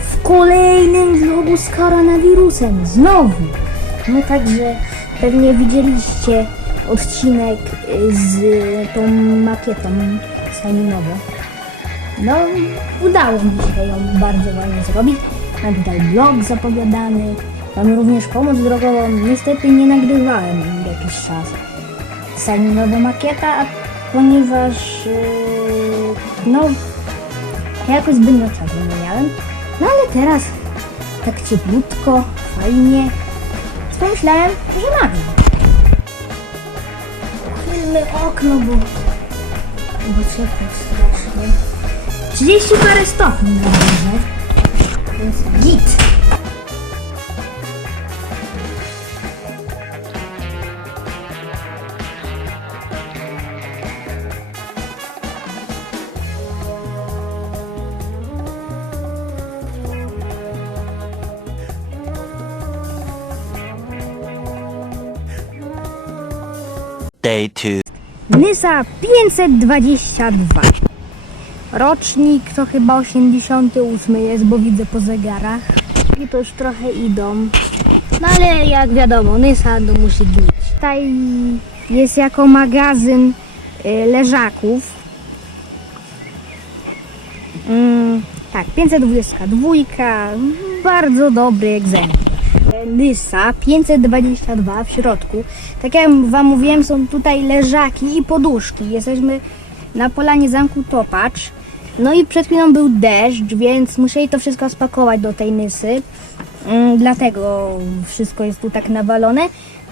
W kolejnym vlogu z koronawirusem. Znowu. No także pewnie widzieliście odcinek y, z tą makietą Simonową. No, udało mi się ją bardzo ładnie zrobić. Mam tutaj zapowiadany. Mam również pomoc drogową. Niestety nie nagrywałem jakiś czas. Simonową makieta, ponieważ yy, no ja jakoś zbytnio czasu nie miałem. No ale teraz tak cieplutko, fajnie. Pomyślałem, że nagram. Chylmy okno, bo, bo ciepło strasznie. 30 parę stopni na górze. Więc git. Day two. Nysa 522. Rocznik to chyba 88 jest, bo widzę po zegarach. I to już trochę idą. No ale jak wiadomo, Nysa no musi gnić. Tutaj jest jako magazyn y, leżaków. Mm, tak, 522, bardzo dobry egzemplarz. Lysa 522 w środku. Tak jak Wam mówiłem, są tutaj leżaki i poduszki. Jesteśmy na polanie zamku Topacz. No i przed chwilą był deszcz, więc musieli to wszystko spakować do tej Nysy. Mm, Dlatego wszystko jest tu tak nawalone.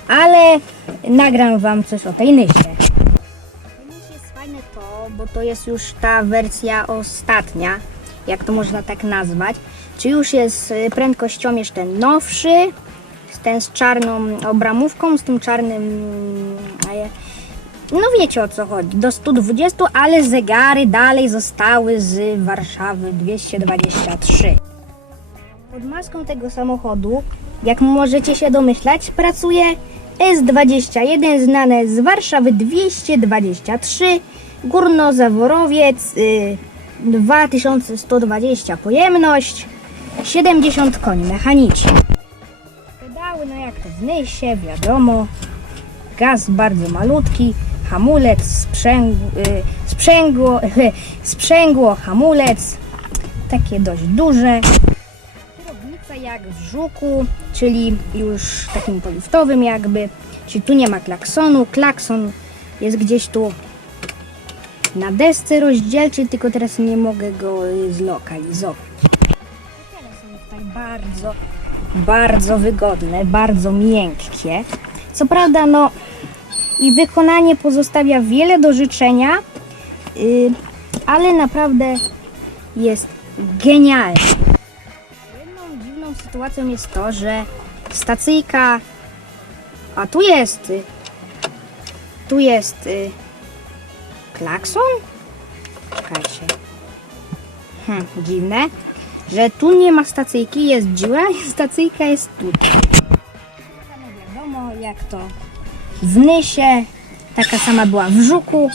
Ale nagram Wam coś o tej Nysie. Nysie jest fajne to, bo to jest już ta wersja ostatnia, jak to można tak nazwać. Czy już jest y, prędkościomierz ten nowszy, ten z czarną obramówką, z tym czarnym, je- no wiecie o co chodzi, do 120, ale zegary dalej zostały z Warszawy 223. Pod maską tego samochodu, jak możecie się domyślać, pracuje S21 znane z Warszawy 223, Górnozaworowiec y, 2120 pojemność, 70 koni mechanicznych. Pedały, no jak to w Nysie, wiadomo, gaz bardzo malutki, hamulec, sprzęgło, y, sprzęgło, sprzęgło, hamulec, takie dość duże. Kierownica jak w żuku, czyli już takim poliftowym jakby, czyli tu nie ma klaksonu, klakson jest gdzieś tu na desce rozdzielczej, tylko teraz nie mogę go zlokalizować. Bardzo, bardzo wygodne, bardzo miękkie. Co prawda, no i wykonanie pozostawia wiele do życzenia, y, ale naprawdę jest genialne. Jedną dziwną sytuacją jest to, że stacyjka, a tu jest, y, tu jest y, klakson? Czekajcie. Hm, dziwne, że tu nie ma stacyjki, jest dziura i stacyjka jest tutaj. No wiadomo jak to w Nysie, taka sama była w Żuku,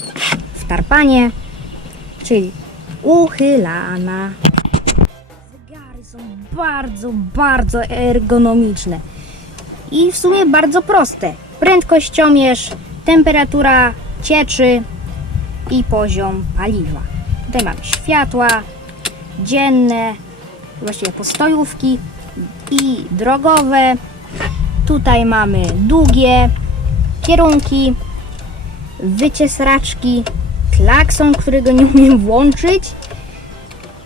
w Tarpanie, czyli uchylana. Zegary są bardzo, bardzo ergonomiczne i w sumie bardzo proste. Prędkościomierz, temperatura cieczy i poziom paliwa. Tutaj mamy światła dzienne, właściwie postojówki i drogowe. Tutaj mamy długie kierunki, wyciesraczki, klakson, którego nie umiem włączyć.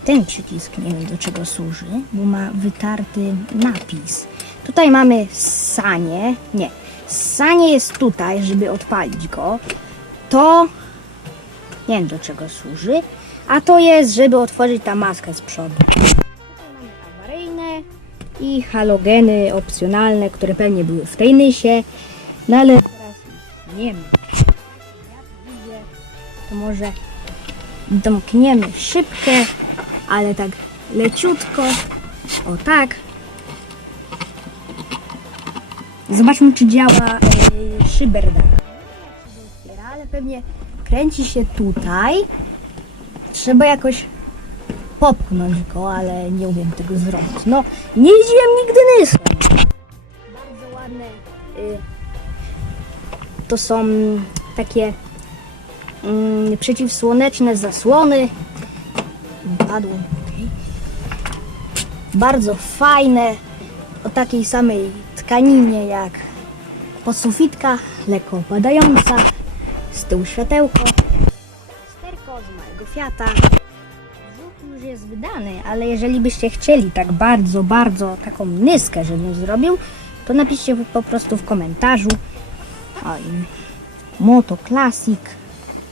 Ten przycisk nie wiem do czego służy, bo ma wytarty napis. Tutaj mamy sanie. Nie, sanie jest tutaj, żeby odpalić go. To nie wiem do czego służy. A to jest, żeby otworzyć ta maskę z przodu. I halogeny opcjonalne, które pewnie były w tej nysie. No ale teraz nie ma. To może domkniemy szybkę, ale tak leciutko. O tak. Zobaczmy, czy działa yy, szyberdach. Ale pewnie kręci się tutaj. Trzeba jakoś popchnąć go, ale nie umiem tego zrobić. No, nie jeździłem nigdy nysem. Bardzo ładne. Y, to są takie mm, przeciwsłoneczne zasłony. Okej. Bardzo fajne. O takiej samej tkaninie jak podsufitka, lekko opadająca. Z tyłu światełko. Sterko z małego Fiata. Jest wydany, ale jeżeli byście chcieli tak bardzo, bardzo taką nyskę, żebym zrobił, to napiszcie po prostu w komentarzu. Oj, Moto Classic.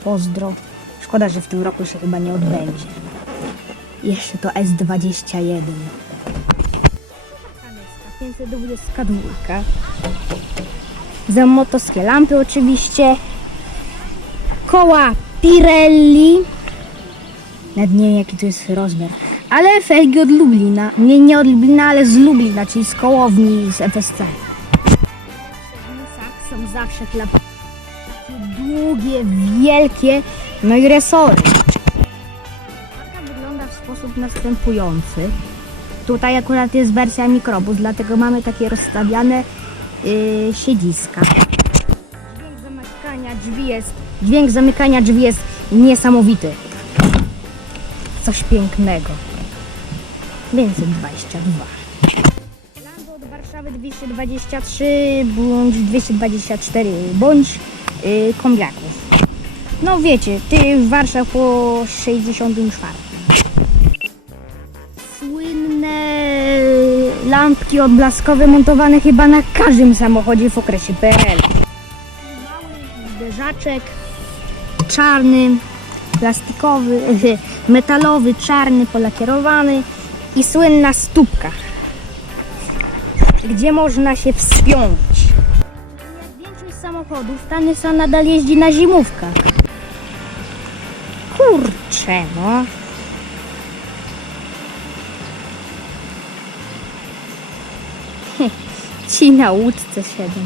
Pozdro. Szkoda, że w tym roku się chyba nie odbędzie. Jeszcze to S21. 522. Za motoskie lampy oczywiście. Koła Pirelli. Nawet nie wiem jaki to jest rozmiar. Ale felgi od Lublina. Nie, nie od Lublina, ale z Lublina, czyli z Kołowni z FSC. Są zawsze klapy. Takie długie, wielkie, no i resory. Taka wygląda w sposób następujący. Tutaj akurat jest wersja mikrobus, dlatego mamy takie rozstawiane yy, siedziska. Dźwięk zamykania drzwi jest, dźwięk zamykania drzwi jest niesamowity. Coś pięknego. 522. Lambo od Warszawy 223 bądź 224 bądź yy, kombiaków. No wiecie, ty Warszaw po 64. Słynne lampki odblaskowe montowane chyba na każdym samochodzie w okresie PRL. Mały zderzaczek czarny, plastikowy, metalowy, czarny, polakierowany i słynna stópka, gdzie można się wspiąć. Jak większość samochodów, ta Nissan nadal jeździ na zimówkach. Kurczę, no. Ci na łódce siedzą.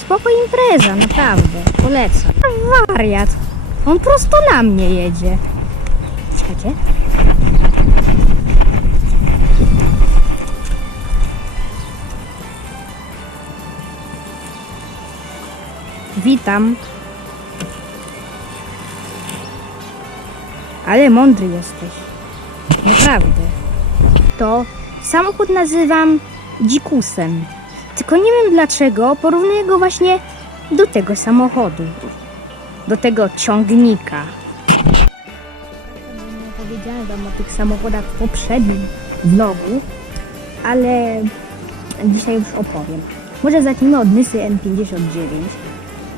Spoko impreza, naprawdę. Polecam. Wariat. On prosto na mnie jedzie. Czekajcie. Witam. Ale mądry jesteś. Naprawdę. To samochód nazywam dzikusem. Tylko nie wiem dlaczego porównuję go właśnie do tego samochodu. Do tego ciągnika. Powiedziałem wam o tych samochodach w poprzednim vlogu, ale dzisiaj już opowiem. Może zacznijmy od Nysy N59.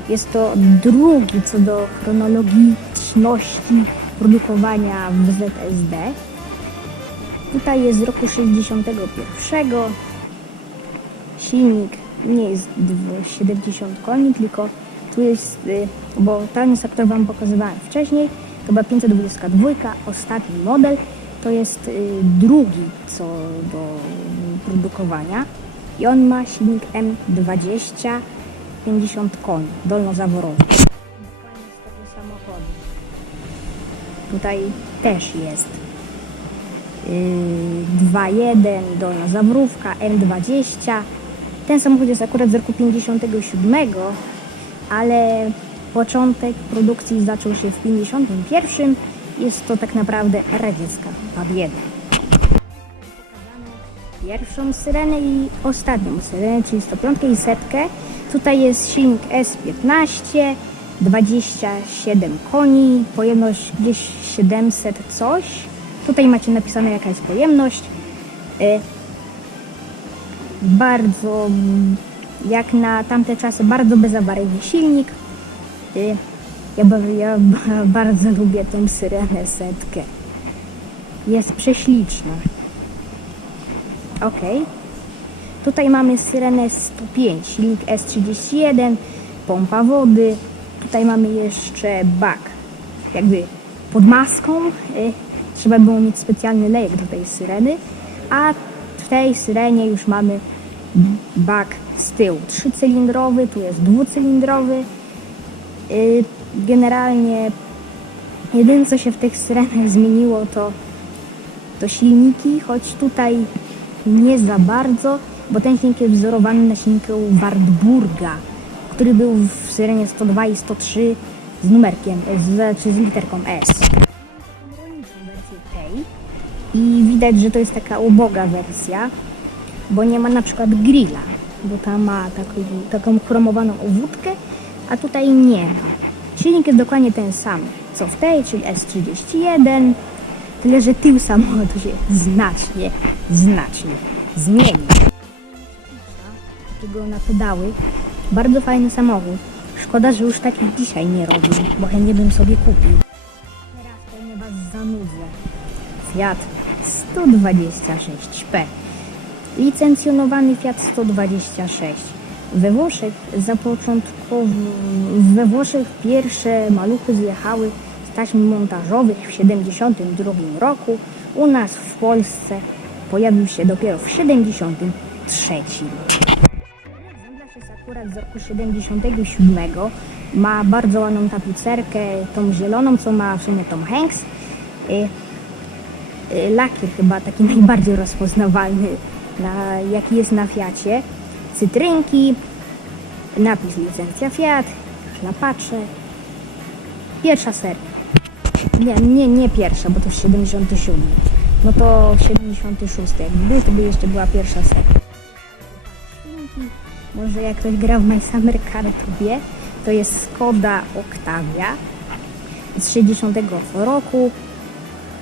Jest to drugi co do chronologiczności produkowania w ZSD. Tutaj jest z roku 61. Silnik nie jest dwu- 70 koni, tylko tu jest, y, bo ten który Wam pokazywałem wcześniej, chyba 522, ostatni model, to jest y, drugi co do produkowania. I on ma silnik M20 50 koni, dolnozaworowy. Tutaj też jest yy, 2.1 dolna zawrówka M20 ten samochód jest akurat z roku 57 ale początek produkcji zaczął się w 51 jest to tak naprawdę radziecka PAB-1 pierwszą syrenę i ostatnią syrenę, czyli 105 i setkę. Tutaj jest silnik S15, 27 koni, pojemność gdzieś 700 coś. Tutaj macie napisane jaka jest pojemność. Y, Bardzo, jak na tamte czasy, bardzo bezawaryjny silnik. Y, Ja, ja ba- bardzo lubię tą syrenę setkę. Jest prześliczna. Ok. Tutaj mamy syrenę 105, silnik S31, pompa wody. Tutaj mamy jeszcze bak, jakby pod maską. Y, trzeba było mieć specjalny lejek do tej syreny. A w tej syrenie już mamy bak z tyłu. Trzycylindrowy, tu jest dwucylindrowy. Y, Generalnie jedyne co się w tych syrenach zmieniło to to silniki, choć tutaj nie za bardzo, bo ten silnik jest wzorowany na silniku Wartburga, który był w syrenie 102 i 103 z numerkiem, z, czy z literką S. I widać, że to jest taka uboga wersja, bo nie ma na przykład grilla, bo ta ma taką, taką chromowaną obwódkę, a tutaj nie. Silnik jest dokładnie ten sam, co w tej, czyli S31, tyle że tył samochodu się znacznie, znacznie zmienił. Takiego na pedały. Bardzo fajny samochód. Szkoda, że już takich dzisiaj nie robią, bo chętnie bym sobie kupił. Teraz pewnie Was zanudzę. Fiat 126P. Licencjonowany Fiat 126. We Włoszech zapoczątkowo, we Włoszech pierwsze maluchy zjechały z taśm montażowych w 1972 roku. U nas w Polsce pojawił się dopiero w 1973. Egzemplarz jest akurat z roku 77. Ma bardzo ładną tapicerkę, tą zieloną, co ma w sumie Tom Hanks. Y, y, lakier chyba taki najbardziej rozpoznawalny, na, jaki jest na Fiacie. Cytrynki, napis licencja Fiat, szlapacze. Pierwsza seria. Nie, nie, nie pierwsza, bo to 77. No to 76. Jak był, to by jeszcze była pierwsza seria. Może jak ktoś gra w My Summer Car, to wie. To jest Skoda Octavia z 60 roku.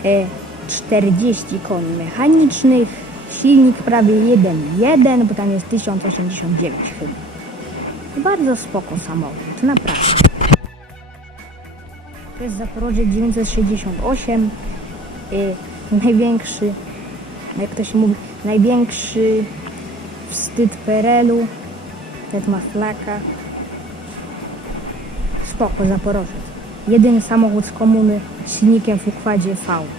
E, 40 koni mechanicznych, silnik prawie 1.1, bo tam jest 1089 chyba. Bardzo spoko samochód, naprawdę. To jest Zaporoże 968, y, największy, jak to się mówi, największy wstyd PRL-u, ten ma flaka. Spoko, Zaporoże. Jedyny samochód z komuny z silnikiem w układzie V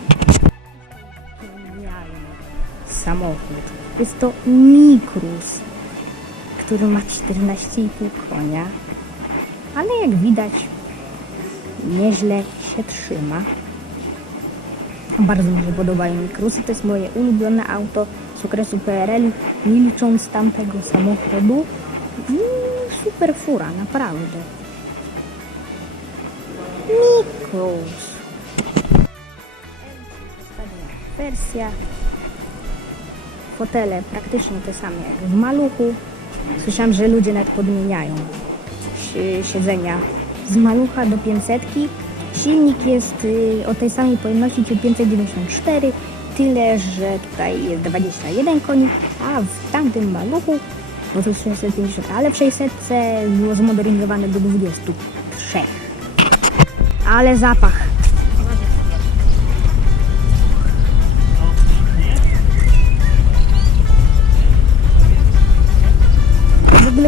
samochód. Jest to Mikrus, który ma 14,5 konia, ale jak widać nieźle się trzyma. Bardzo mi się podobają Mikrusy, to jest moje ulubione auto z okresu PRL, nie licząc tamtego samochodu. Mm, super fura, naprawdę. Ostatnia wersja. Fotele praktycznie te same jak w maluchu. Słyszałam, że ludzie nawet podmieniają si- siedzenia z malucha do 500. Silnik jest y, o tej samej pojemności, czyli 594, tyle, że tutaj jest 21 koni, a w tamtym maluchu, bo to jest 650, ale w 600 było zmodernizowane do 23. Ale zapach.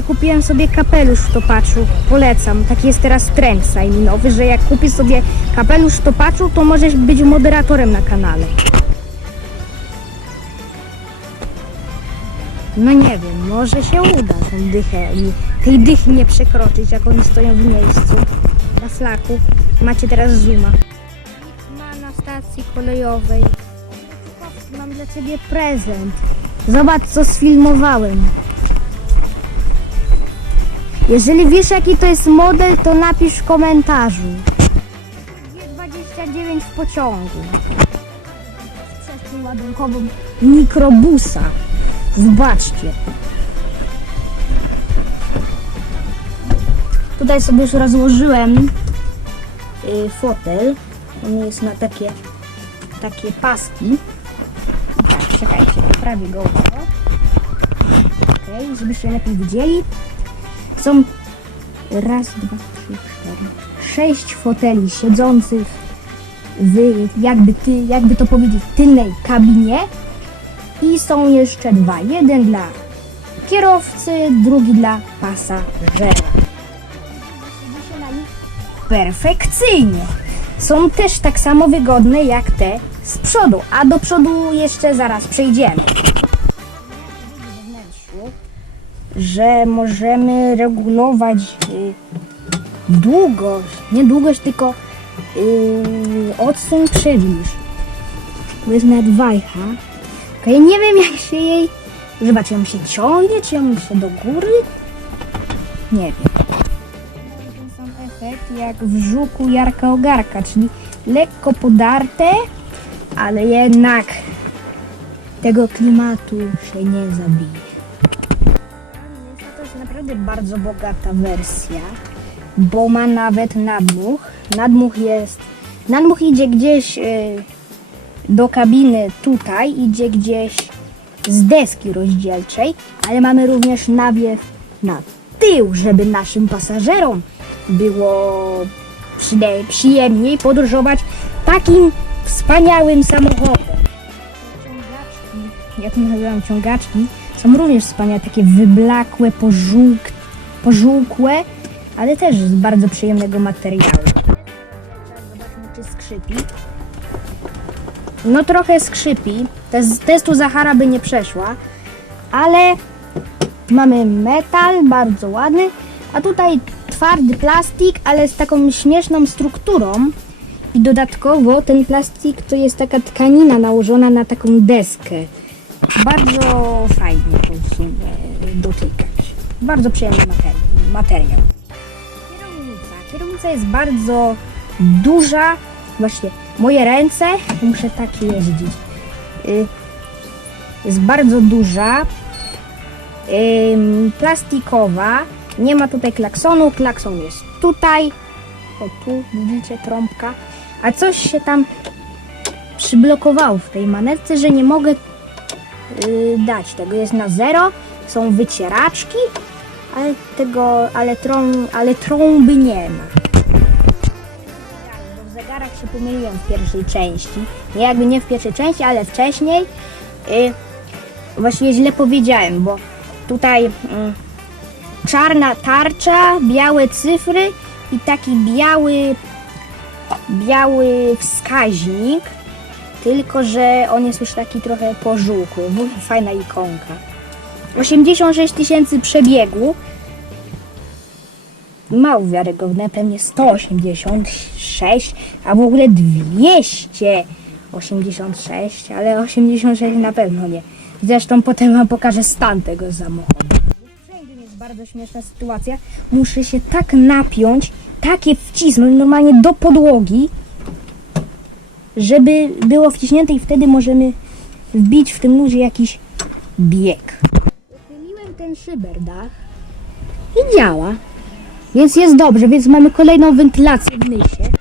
Kupiłem sobie kapelusz w topaczu. Polecam. Taki jest teraz trend sajminowy, że jak kupisz sobie kapelusz w topaczu, to możesz być moderatorem na kanale. No nie wiem, może się uda tą dychę, tej dychy nie przekroczyć, jak oni stoją w miejscu na flaku. Macie teraz zooma. Ma na stacji kolejowej. Mam dla ciebie prezent. Zobacz, co sfilmowałem. Jeżeli wiesz, jaki to jest model, to napisz w komentarzu. G29 w pociągu. Z przeszczą ładunkową mikrobusa. Zobaczcie. Tutaj sobie już rozłożyłem y, fotel. On jest na takie, takie paski. Czekajcie, poprawię go. Okej, żebyście lepiej widzieli. Są raz, dwa, trzy, cztery, sześć foteli siedzących w jakby, ty, jakby to powiedzieć, tylnej kabinie. I są jeszcze dwa. Jeden dla kierowcy, drugi dla pasażera. Perfekcyjnie. Są też tak samo wygodne jak te z przodu, a do przodu jeszcze zaraz przejdziemy. Że możemy regulować y, długość, nie długość, tylko y, odsuń, przybliż. bo jest nawet wajcha. Ja nie wiem jak się jej używa, czy ją się ciągnie, czy ją się do góry? Nie wiem. Ten sam efekt jak w żuku Jarka Ogarka, czyli lekko podarte, ale jednak tego klimatu się nie zabije. Naprawdę bardzo bogata wersja, bo ma nawet nadmuch. Nadmuch jest, nadmuch idzie gdzieś e, do kabiny tutaj, idzie gdzieś z deski rozdzielczej, ale mamy również nawiew na tył, żeby naszym pasażerom było przyjemniej podróżować takim wspaniałym samochodem. Ciągaczki, ja to nazywam ciągaczki, są również wspaniałe, takie wyblakłe, pożółk, pożółkłe, ale też z bardzo przyjemnego materiału. Zobaczmy, czy skrzypi. No trochę skrzypi. Tez, testu Zahara by nie przeszła, ale mamy metal, bardzo ładny, a tutaj twardy plastik, ale z taką śmieszną strukturą. I dodatkowo ten plastik to jest taka tkanina nałożona na taką deskę. Bardzo fajnie to w sumie dotykać. Bardzo przyjemny materiał. materiał. Kierownica. Kierownica jest bardzo duża. Właśnie moje ręce, muszę tak jeździć. Y, Jest bardzo duża. Plastikowa. Nie ma tutaj klaksonu. Klakson jest tutaj. O tu widzicie trąbka. A coś się tam przyblokowało w tej manetce, że nie mogę dać tego. Jest na zero. Są wycieraczki, ale tego, ale, trą, ale trąby nie ma. Bo w zegarach się pomyliłem w pierwszej części. Nie jakby nie w pierwszej części, ale wcześniej. Y, właściwie źle powiedziałem, bo tutaj mm, czarna tarcza, białe cyfry i taki biały, biały wskaźnik. Tylko, że on jest już taki trochę pożółkły. Fajna ikonka. 86 tysięcy przebiegu. Mało wiarygodne, pewnie 186, a w ogóle 286, ale 86 na pewno nie. Zresztą potem wam pokażę stan tego samochodu. Wszędzie jest bardzo śmieszna sytuacja. Muszę się tak napiąć, takie wcisnąć normalnie do podłogi, żeby było wciśnięte i wtedy możemy wbić w tym luzie jakiś bieg. Uchyliłem ten szyberdach i działa. Więc jest dobrze, więc mamy kolejną wentylację w nysie.